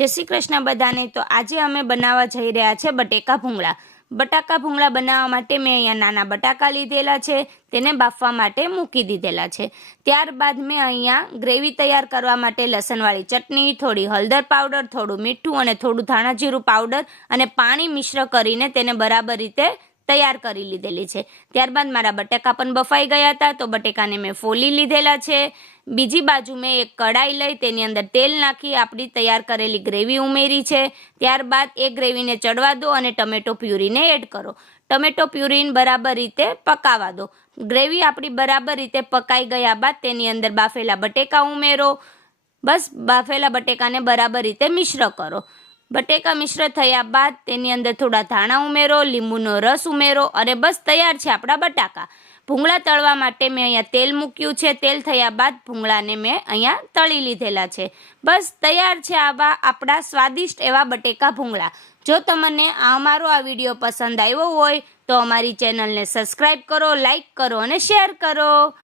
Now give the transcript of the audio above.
જય શ્રી કૃષ્ણ બધાને। તો આજે અમે બનાવવા જઈ રહ્યા છે બટેકા ભૂંગળા। બટાકા ભૂંગળા બનાવવા માટે મેં અહીંયા નાના બટાકા લીધેલા છે, તેને બાફવા માટે મૂકી દીધેલા છે। ત્યારબાદ મેં અહીંયા ગ્રેવી તૈયાર કરવા માટે લસણવાળી ચટણી, થોડી હળદર પાવડર, થોડું મીઠું અને થોડું ધાણા જીરું પાવડર અને પાણી મિશ્ર કરીને તેને બરાબર રીતે તૈયાર કરી લીધેલી છે। ત્યારબાદ મારા બટાકા પણ બફાઈ ગયા હતા, તો બટેકાને મેં ફોલી લીધેલા છે। બીજી બાજુ મેં એક કડાઈ લઈ તેની અંદર તેલ નાખી આપણી તૈયાર કરેલી ગ્રેવી ઉમેરી છે। ત્યારબાદ એ ગ્રેવીને ચડવા દો અને ટમેટો પ્યુરીને એડ કરો। ટમેટો પ્યુરીને બરાબર રીતે પકાવવા દો। ગ્રેવી આપણી બરાબર રીતે પકાઈ ગયા બાદ તેની અંદર બાફેલા બટેકા ઉમેરો। બસ બાફેલા બટેકાને બરાબર રીતે મિશ્ર કરો। બટેકા મિશ્ર થયા બાદ તેની અંદર થોડા ધાણા ઉમેરો, લીંબુનો રસ ઉમેરો અને બસ તૈયાર છે આપણા બટાકા। ભૂંગળા તળવા માટે મેં અહીંયા તેલ મૂક્યું છે। તેલ થયા બાદ ભૂંગળાને મેં અહીંયા તળી લીધેલા છે। બસ તૈયાર છે આવા આપણા સ્વાદિષ્ટ એવા બટેકા ભૂંગળા। જો તમને અમારો આ વિડીયો પસંદ આવ્યો હોય તો અમારી ચેનલને સબસ્ક્રાઈબ કરો, લાઈક કરો અને શેર કરો।